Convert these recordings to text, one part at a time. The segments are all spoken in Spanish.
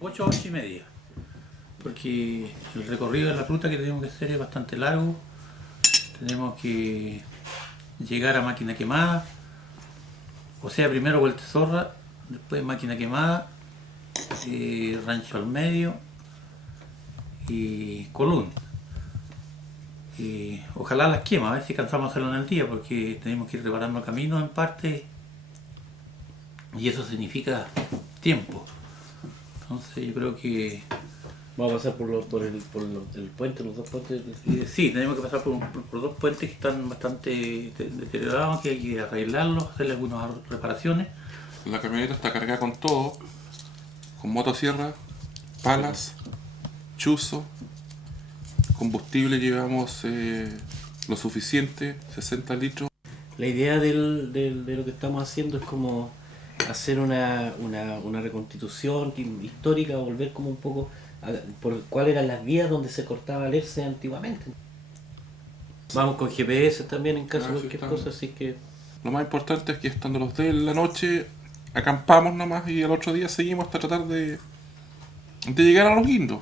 8 y media, porque el recorrido de la ruta que tenemos que hacer es bastante largo. Tenemos que llegar a Máquina Quemada, o sea, primero Vuelta Zorra, después Máquina Quemada, Rancho al Medio y Colún. Y ojalá las quemas, a ver si cansamos de hacerlo en el día, porque tenemos que ir reparando caminos en parte y eso significa tiempo. Entonces yo creo que vamos a pasar por el puente, los dos puentes. sí, tenemos que pasar por dos puentes que están bastante deteriorados, que hay que arreglarlos, hacerle algunas reparaciones. La camioneta está cargada con todo, con motosierra, palas, chuzo, combustible llevamos lo suficiente, 60 litros. La idea de lo que estamos haciendo es como hacer una reconstitución histórica, volver como un poco por cuáles eran las vías donde se cortaba el ERCE antiguamente. Vamos con GPS también en caso de cualquier cosa, así que... Lo más importante es que estando los de la noche acampamos nomás y al otro día seguimos hasta tratar de llegar a Los Guindos,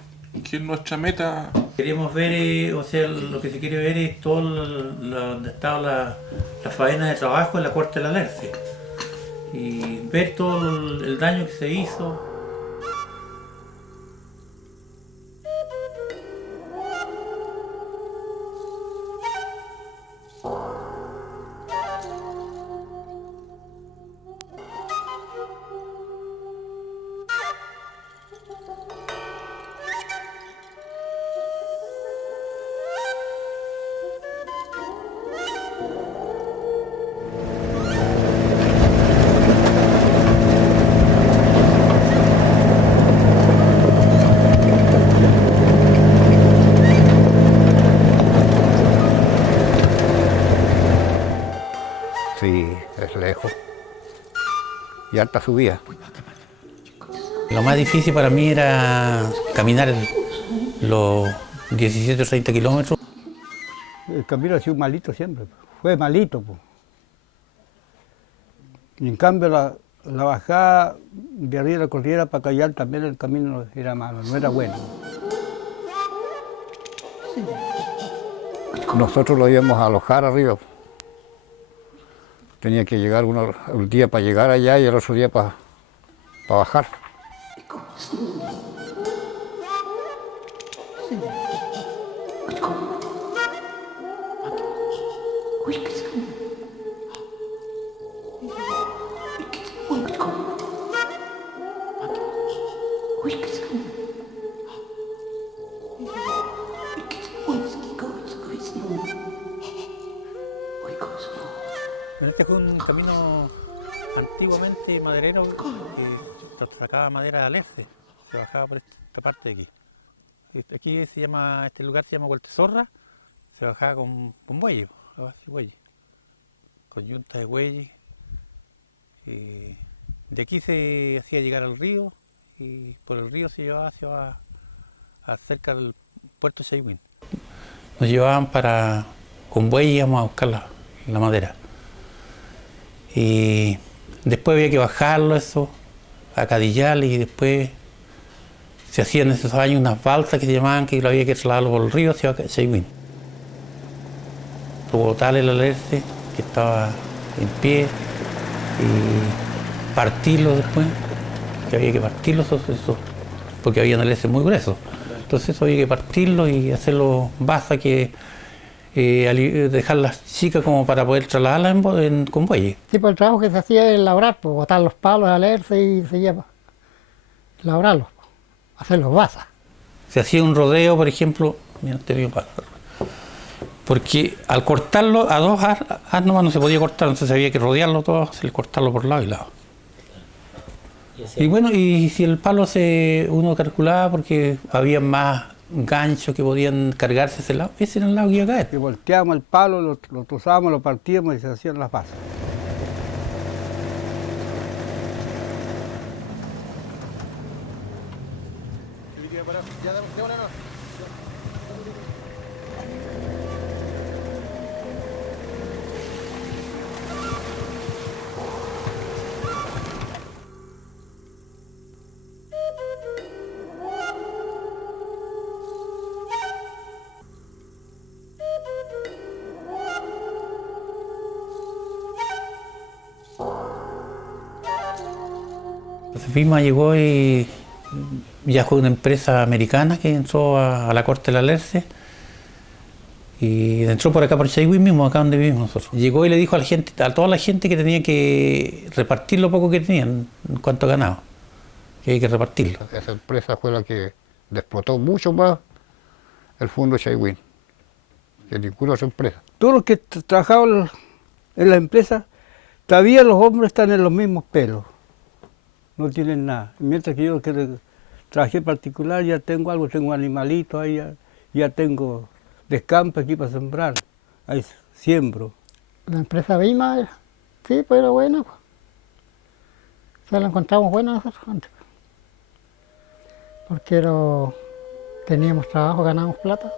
que es nuestra meta. Queremos ver, o sea, lo que se quiere ver es todo donde estaba la faena de trabajo en la Corte de la Alerce y ver todo el daño que se hizo. Sí, es lejos. Y alta subida. Lo más difícil para mí era caminar los 17 o 30 kilómetros. El camino ha sido malito siempre, fue malito. Y en cambio la bajada de arriba de la cordillera para Cayal también el camino era malo, no era bueno. Nosotros lo íbamos a alojar arriba. Tenía que llegar un día para llegar allá y el otro día para bajar. Este fue un camino antiguamente maderero que sacaba madera de Alerce, se bajaba por esta parte de aquí. Aquí este lugar se llama Vuelta Zorra, se bajaba con bueyes, con yuntas de bueyes. De aquí se hacía llegar al río y por el río se llevaba cerca del puerto de Chaihuín. Nos llevaban con bueyes y íbamos a buscar la madera. Y después había que bajarlo eso a Cadillal y después se hacían en esos años unas balsas que se llamaban, que lo había que trasladarlo por el río hacia Chaihuín. Botar el Alerce que estaba en pie y partirlo después, que había que partirlo eso, porque había un Alerce muy grueso. Entonces eso había que partirlo y hacerlo balsas dejarlas chicas como para poder trasladarlas con bueyes. Sí, pues el trabajo que se hacía es labrar, pues botar los palos, alerce y se lleva, labrarlos, hacer los basas. Se hacía un rodeo, por ejemplo, porque al cortarlo a dos as nomás no se podía cortar, entonces había que rodearlo todo, cortarlo por lado y lado. Y bueno, y si el palo uno calculaba porque había más ganchos que podían cargarse ese lado, ese era el lado que iba a caer. Y volteábamos el palo, lo trozábamos, lo partíamos y se hacían las basas. Vima llegó y ya fue una empresa americana que entró a la corte de la Alerce y entró por acá por Chaigüí mismo, acá donde vivimos nosotros. Llegó y le dijo a la gente, a toda la gente que tenía que repartir lo poco que tenían en cuanto a ganado, que hay que repartirlo. Esa empresa fue la que le explotó mucho más el fondo Chaigüí que ninguna otra empresa. Todos los que trabajaban en la empresa, todavía los hombres están en los mismos pelos, no tienen nada. Mientras que yo que trabajé en particular ya tengo algo, tengo animalitos ahí, ya tengo descampo aquí para sembrar, ahí siembro. La empresa Vima, sí, pues era buena. Pues. O sea, la encontramos buena nosotros antes. Porque teníamos trabajo, ganábamos plata.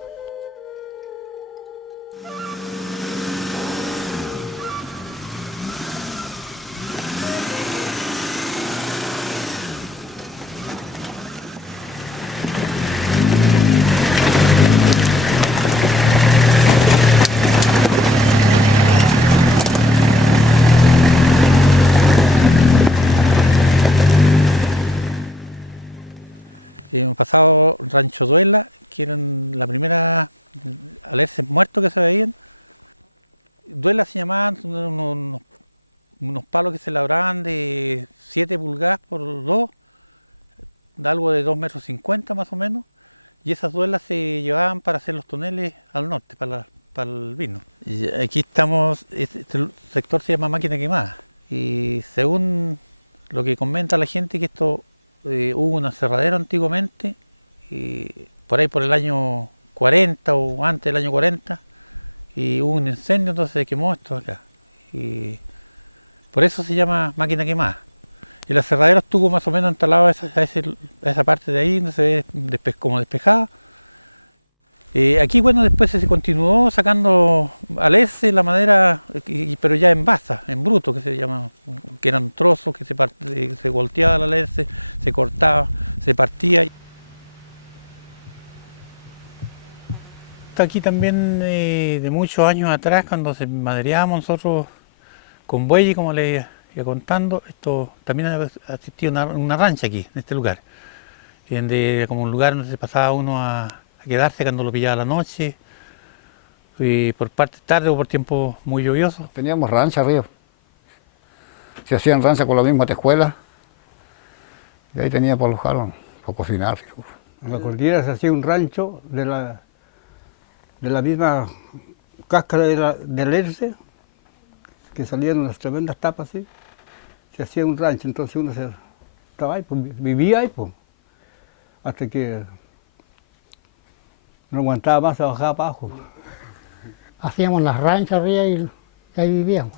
Aquí también de muchos años atrás, cuando se madreábamos nosotros con bueyes, como les iba contando, esto también ha existido una rancha aquí, en este lugar, donde como un lugar donde se pasaba uno a quedarse cuando lo pillaba la noche, y por parte tarde o por tiempo muy lluvioso. Teníamos rancha arriba, se hacían rancha con la misma tejuela y ahí tenía para alojar, para cocinar. En la cordillera se hacía un rancho de la misma cáscara del Erce, que salían unas tremendas tapas así, se hacía un rancho, entonces uno estaba ahí, pues, vivía ahí, pues, hasta que no aguantaba más, se bajaba para abajo. Hacíamos las ranchas arriba y ahí vivíamos.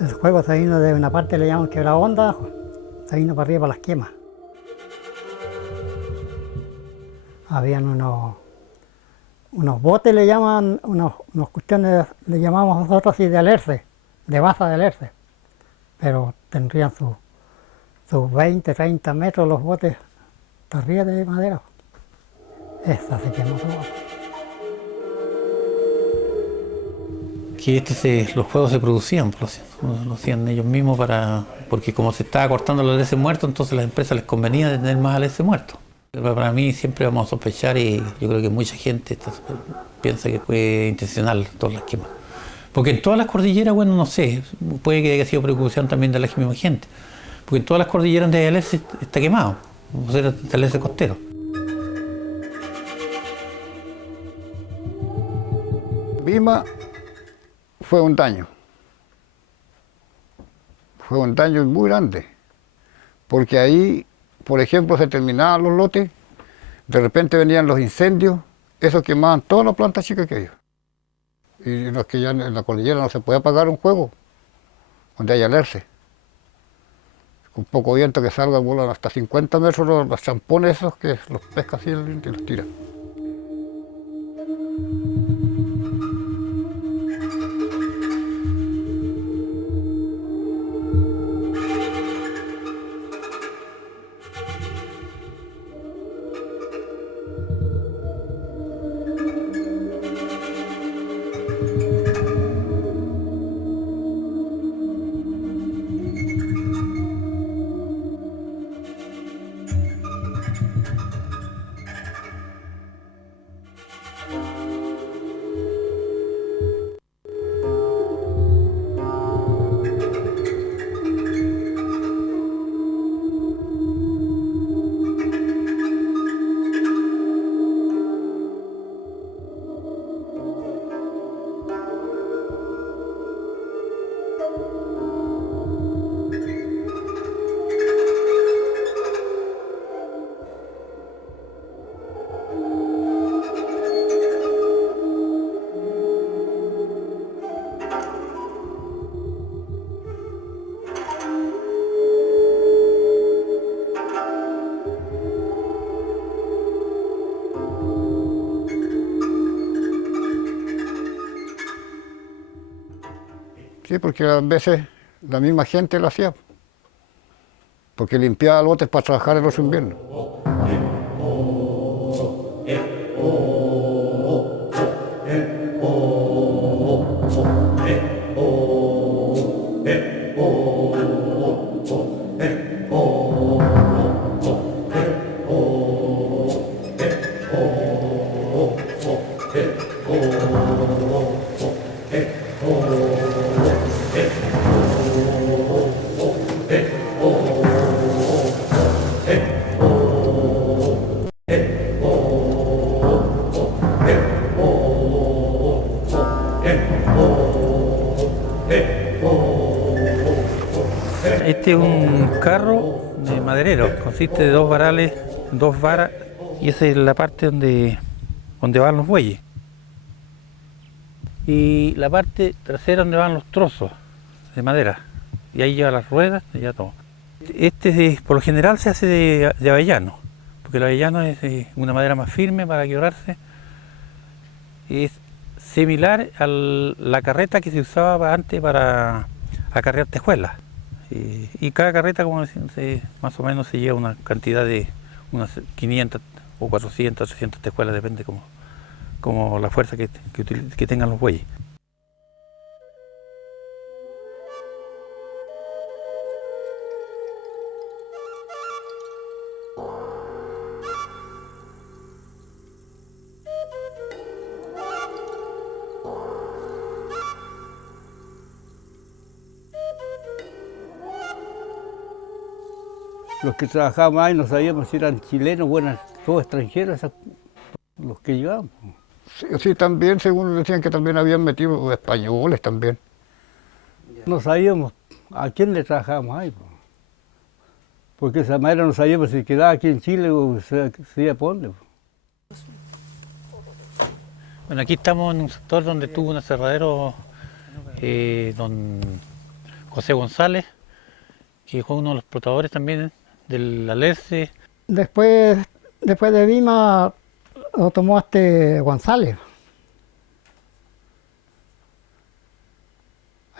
El fuego se vino de una parte, le llaman quebrabonda, se vino para arriba para las quemas. Habían unos botes, le llaman, unos cuestiones, le llamamos nosotros así de alerce, de baza de alerce. Pero tendrían sus 20, 30 metros los botes hasta arriba de madera. Esa se quemó todo. Que los fuegos se producían, lo hacían ellos mismos porque como se estaba cortando los alerces muertos, entonces a las empresas les convenía tener más alerces muertos. Pero para mí siempre vamos a sospechar y yo creo que mucha gente piensa que fue intencional todas las quemas. Porque en todas las cordilleras, bueno, no sé, puede que haya sido preocupación también de la misma gente. Porque en todas las cordilleras de alerce está quemado, o sea, de alerce costero. Vima fue un daño muy grande, porque ahí, por ejemplo, se terminaban los lotes, de repente venían los incendios, esos quemaban todas las plantas chicas que hay. Y los que ya en la cordillera no se puede apagar un fuego, donde hay alerce. Con poco viento que salga, vuelan hasta 50 metros los champones esos que los pesca así y los tira. Sí, porque a veces la misma gente lo hacía, porque limpiaba lotes para trabajar en los inviernos. Este es un carro de maderero, consiste de dos varales, dos varas, y esa es la parte donde van los bueyes. Y la parte trasera donde van los trozos de madera, y ahí lleva las ruedas, y ya todo. Por lo general se hace de avellano, porque el avellano es una madera más firme para quebrarse. Es similar a la carreta que se usaba antes para acarrear tejuelas. Y cada carreta, como decían, más o menos se lleva una cantidad de unas 500 o 400, 300 tejuelas, depende como la fuerza que tengan los bueyes. Los que trabajábamos ahí no sabíamos si eran chilenos, buenas, todos extranjeros, los que llevábamos. Sí, también, según decían que también habían metido españoles también. No sabíamos a quién le trabajábamos ahí, porque esa madera no sabíamos si quedaba aquí en Chile o se iba por dónde. Bueno, aquí estamos en un sector donde tuvo un aserradero don José González, que fue uno de los explotadores también del Alerce. Después de Vima lo tomó González.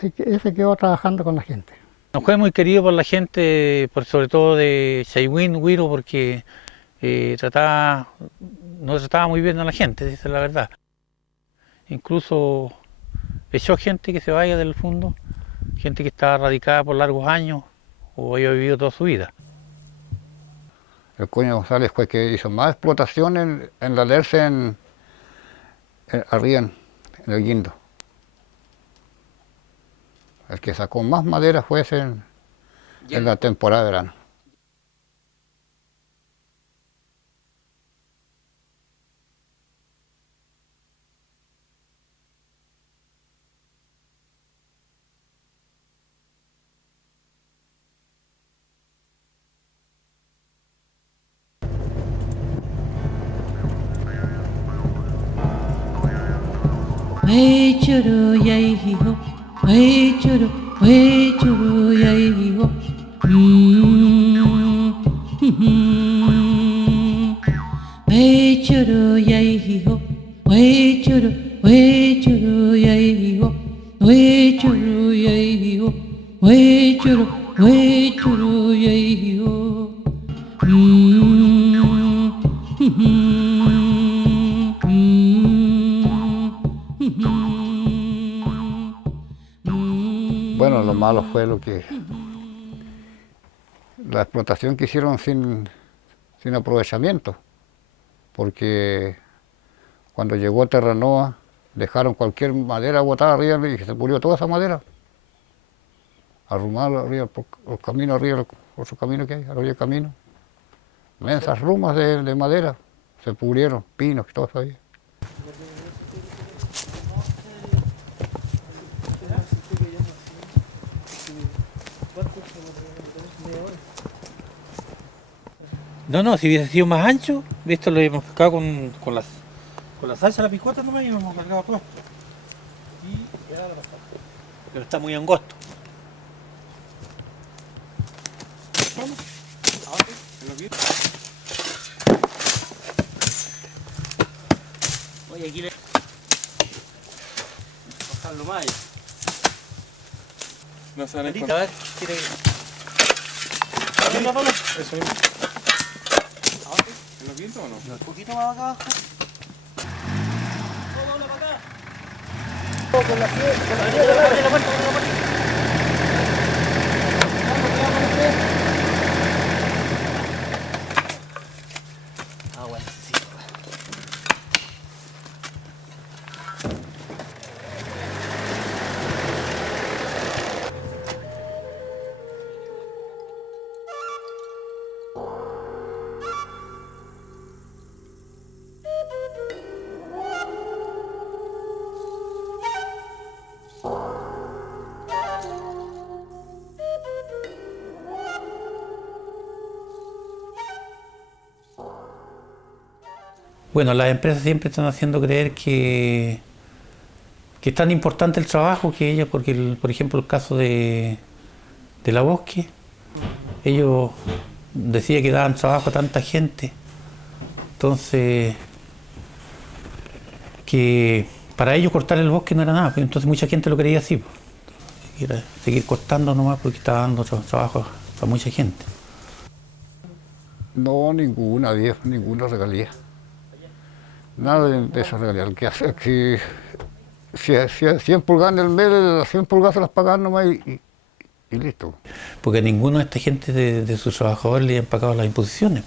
Ese quedó trabajando con la gente. No fue muy querido por la gente, sobre todo de Chaiwin, Huiro, porque no trataba muy bien a la gente, esa es la verdad. Incluso echó gente que se vaya del fondo, gente que estaba radicada por largos años o había vivido toda su vida. El Coño González fue el que hizo más explotación en la Alerce, arriba en el Guindo. El que sacó más madera fue ese en la temporada de verano. Way churu yai hi ho, way churu yai hi ho. Way churu yai hi ho, way churu yai hi ho, way churu yai hi ho, way churu yai hi ho. Bueno, lo malo fue la explotación que hicieron sin aprovechamiento, porque cuando llegó Terranova dejaron cualquier madera botada arriba y se murió toda esa madera. Arrumada arriba, por los caminos arriba, los otros caminos que hay, arriba del camino. Mensas rumas de madera, se pudrieron, pinos y todo eso ahí. No, si hubiese sido más ancho, esto lo hemos pescado con la salsa de la picota nomás y lo hemos cargado todo. Pero está muy angosto. Oye, aquí le... bajarlo más. No se van a A encontrar. ver, tira ahí. Eso mismo. ¿En los vientos o no? Un poquito más acá abajo. Ah, bueno, sí. Bueno, las empresas siempre están haciendo creer que es tan importante el trabajo que ellos, porque por ejemplo el caso de la Bosque, ellos decían que daban trabajo a tanta gente, entonces que para ellos cortar el bosque no era nada, pues, entonces mucha gente lo creía así, pues. Era seguir cortando nomás porque estaba dando trabajo a mucha gente. No, ninguna regalía. Nada de esa regalía. Lo que hace es que si 100 pulgadas en el mes, las 100 pulgadas se las pagan nomás y listo. Porque a ninguno de esta gente de sus trabajadores le han pagado las imposiciones.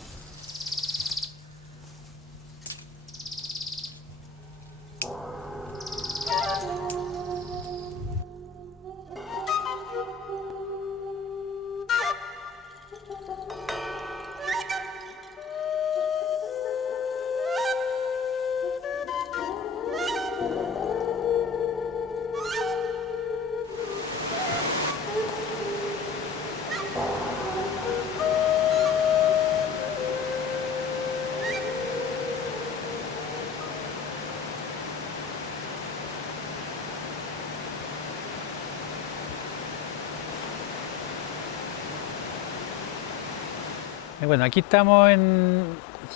Bueno, aquí estamos en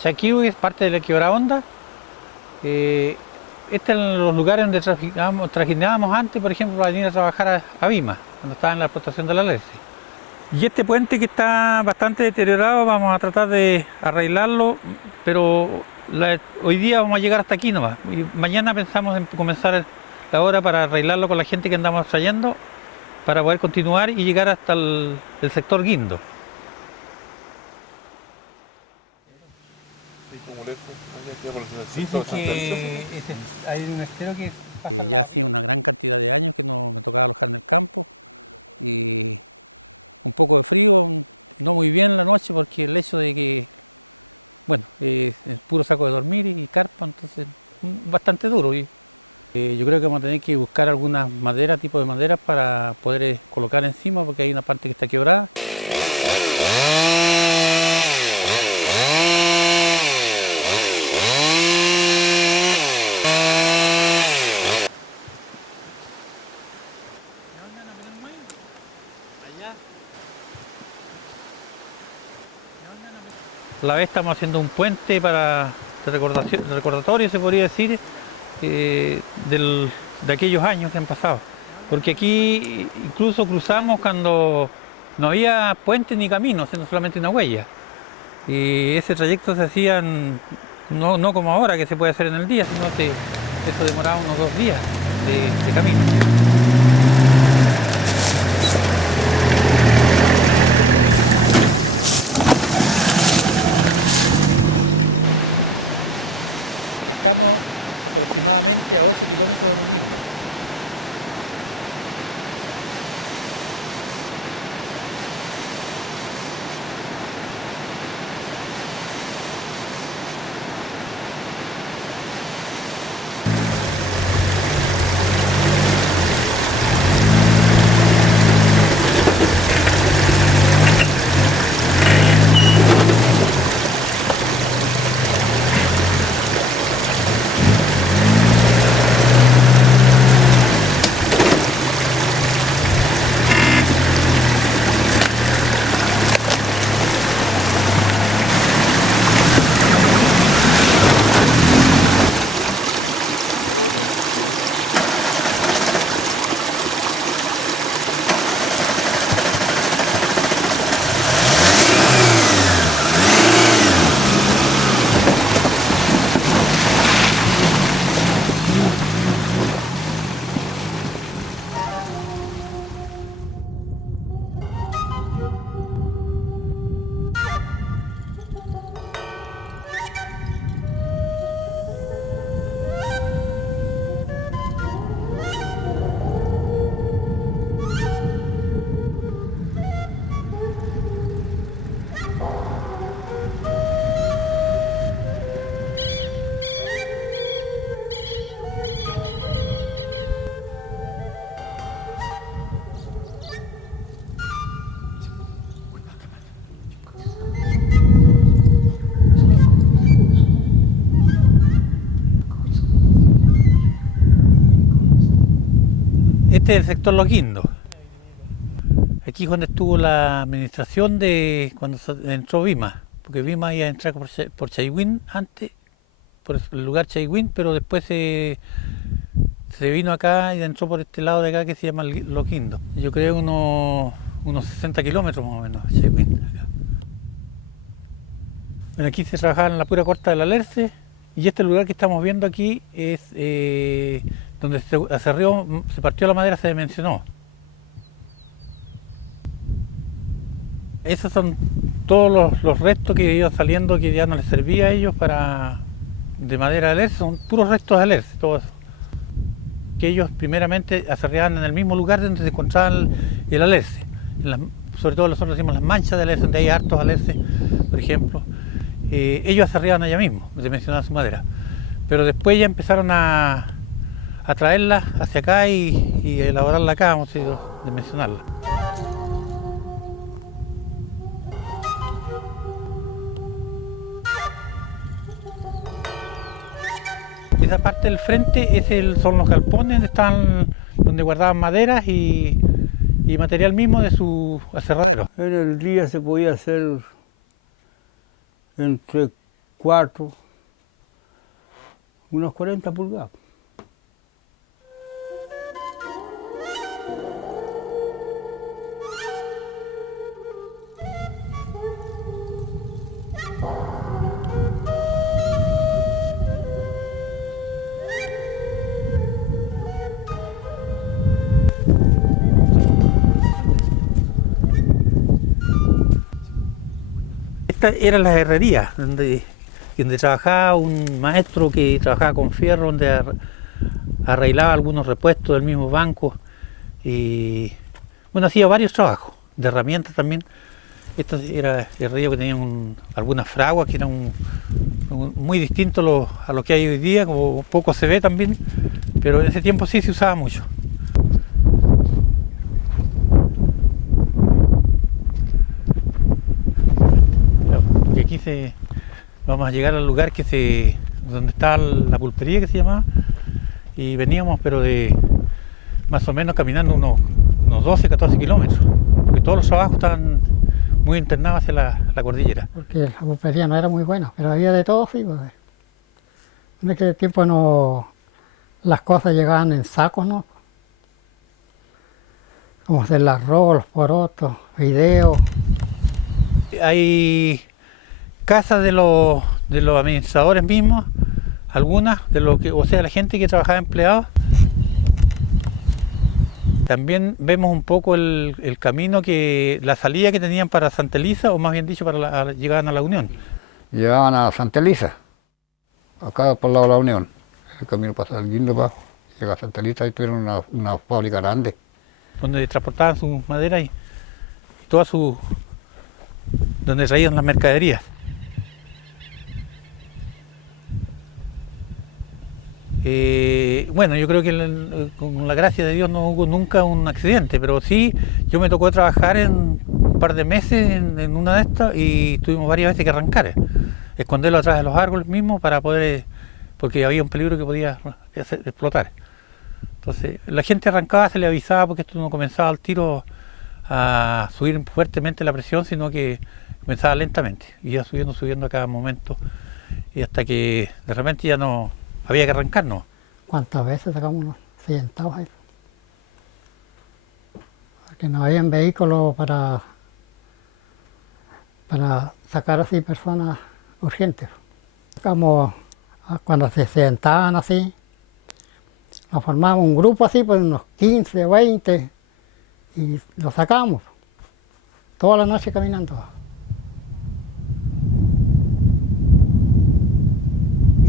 Chaquihu, que es parte de la Quebrada Honda. Estos eran los lugares donde trajinábamos antes, por ejemplo, para venir a trabajar a Vima, cuando estaba en la explotación de la Alerce. Y este puente que está bastante deteriorado, vamos a tratar de arreglarlo, pero hoy día vamos a llegar hasta aquí nomás. Y mañana pensamos en comenzar la obra para arreglarlo con la gente que andamos trayendo, para poder continuar y llegar hasta el sector Guindo. Dicen que hay un estero que pasa al lado arriba. A la vez estamos haciendo un puente de recordatorio, se podría decir, de aquellos años que han pasado. Porque aquí incluso cruzamos cuando no había puente ni camino, sino solamente una huella. Y ese trayecto se hacía no como ahora, que se puede hacer en el día, sino que eso demoraba unos 2 días de camino. Aproximadamente a 12 kilómetros de Este es el sector Los Guindos. Aquí es donde estuvo la administración de cuando entró Vima, porque Vima iba a entrar por Chaiguín antes, por el lugar Chaiguín, pero después se vino acá y entró por este lado de acá que se llama Los Guindos. Yo creo unos 60 kilómetros más o menos, Chaiguín. Bueno, aquí se trabajaba en la pura corta de la Alerce, y este lugar que estamos viendo aquí es donde se partió la madera, se dimensionó. Esos son todos los restos que iban saliendo que ya no les servía a ellos de madera de Alerce, son puros restos de Alerce, todo eso. Que ellos primeramente aserreaban en el mismo lugar donde se encontraba el Alerce. Sobre todo nosotros decimos las manchas de Alerce, donde hay hartos Alerce, por ejemplo. Ellos aserreaban allá mismo, dimensionaban su madera. Pero después ya empezaron a traerla hacia acá y elaborarla acá, vamos a decir, dimensionarla. Esa parte del frente son los galpones donde guardaban maderas y material mismo de su aserradero. En el día se podía hacer entre 4, unos 40 pulgadas. Esta era la herrería, donde trabajaba un maestro que trabajaba con fierro, donde arreglaba algunos repuestos del mismo banco y bueno, hacía varios trabajos, de herramientas también. Esta era herrería que tenía algunas fraguas que eran muy distintos a lo que hay hoy día, como poco se ve también, pero en ese tiempo sí se usaba mucho. Y aquí vamos a llegar al lugar donde está la pulpería que se llamaba, y veníamos pero de más o menos caminando unos 12, 14 kilómetros, porque todos los trabajos estaban muy internados hacia la cordillera. Porque la pulpería no era muy buena, pero había de todo, sí. Pues. En aquel tiempo las cosas llegaban en sacos, ¿no? Como hacer el arroz, los porotos, fideos. Hay casas de los administradores mismos, algunas o sea, la gente que trabajaba empleados. También vemos un poco el camino la salida que tenían para Santa Elisa, o más bien dicho, llegaban a la Unión. Llegaban a Santa Elisa, acá por el lado de la Unión. El camino pasa el guindo para abajo, llega a Santa Elisa y tuvieron una fábrica grande. Donde transportaban su madera y donde traían las mercaderías. Bueno, yo creo que con la gracia de Dios no hubo nunca un accidente, pero sí, yo me tocó trabajar en un par de meses en una de estas y tuvimos varias veces que arrancar, esconderlo atrás de los árboles mismos para poder, porque había un peligro que podía explotar. Entonces, la gente arrancaba, se le avisaba porque esto no comenzaba al tiro a subir fuertemente la presión, sino que comenzaba lentamente, iba subiendo a cada momento, y hasta que de repente ya no había que arrancarnos. ¿Cuántas veces sacamos unos accidentados ahí? Porque no habían vehículos para sacar así personas urgentes. Sacamos, cuando se sentaban así, nos formábamos un grupo así, pues unos 15, 20, y lo sacamos toda la noche caminando.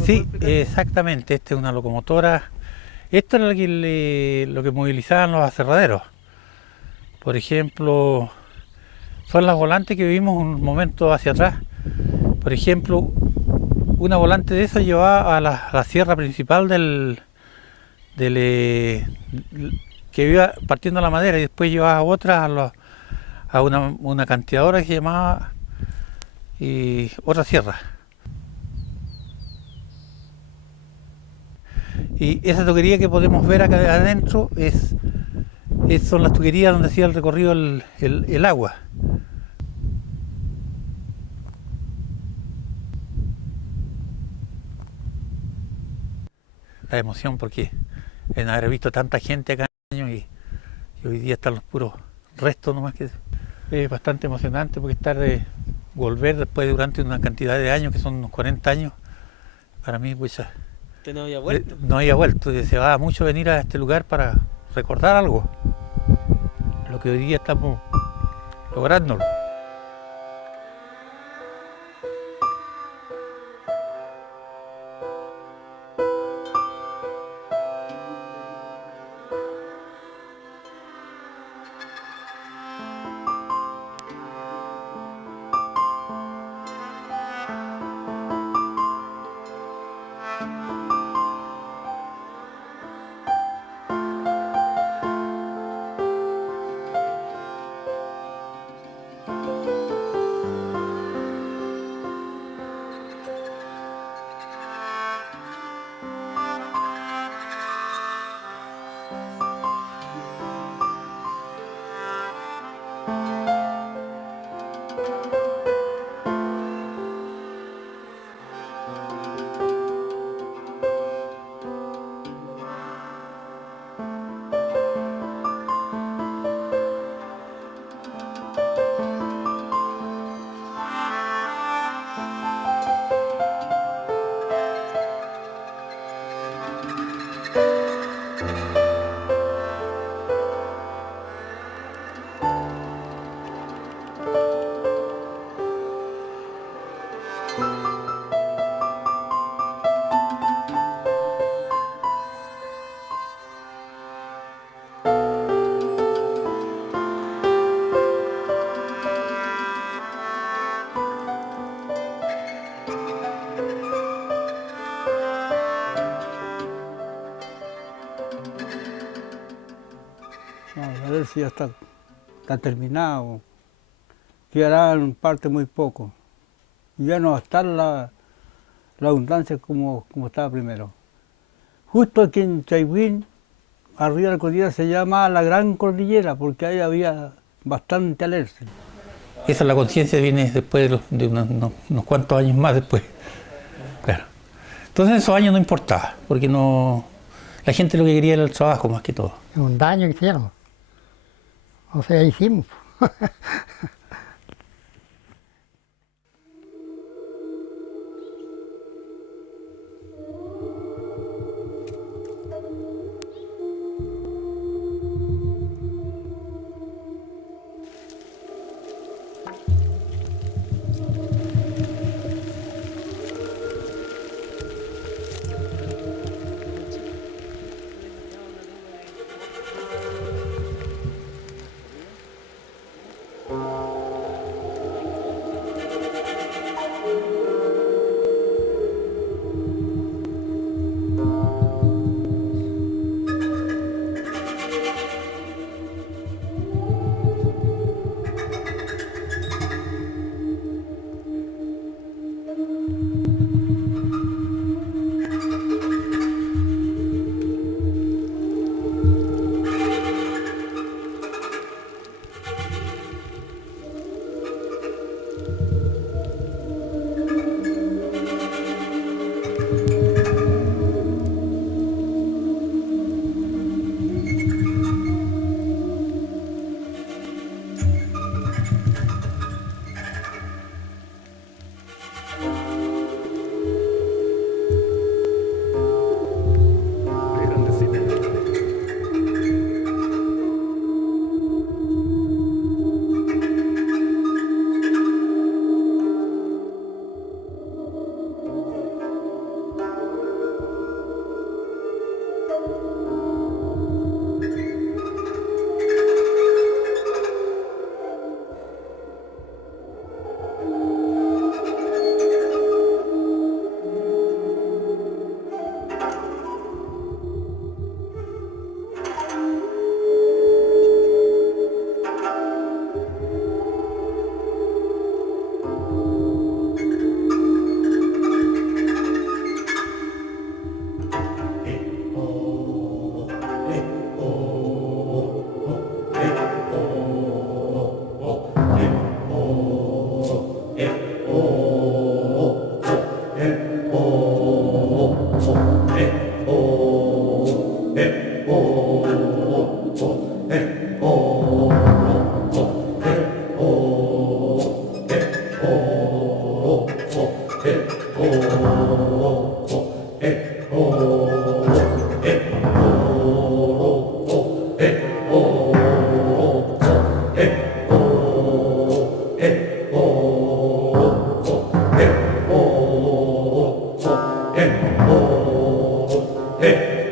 Sí, exactamente, esta es una locomotora. Esto era lo que movilizaban los aserraderos. Por ejemplo, son las volantes que vimos un momento hacia atrás. Por ejemplo, una volante de esas llevaba a la sierra principal que iba partiendo la madera, y después llevaba otra a una canteadora que se llamaba otra sierra. Y esa tubería que podemos ver acá adentro son las tuberías donde hacía el recorrido el agua. La emoción porque en haber visto tanta gente acá y hoy día están los puros restos nomás, que es bastante emocionante porque volver después durante una cantidad de años, que son unos 40 años, para mí pues ¿Usted no había vuelto? no había vuelto, deseaba mucho venir a este lugar para recordar algo, lo que hoy día estamos lográndolo. ver si ya está terminado. Quedará en parte muy poco. Ya no va a estar la abundancia como estaba primero. Justo aquí en Chaihuín, arriba de la cordillera, se llama la Gran Cordillera, porque ahí había bastante alerce. Esa la conciencia viene después de unos cuantos años más después. Claro. Entonces en esos años no importaba, porque no, la gente lo que quería era el trabajo más que todo. Es un daño que hicieron. O sea, hicimos.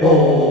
Oh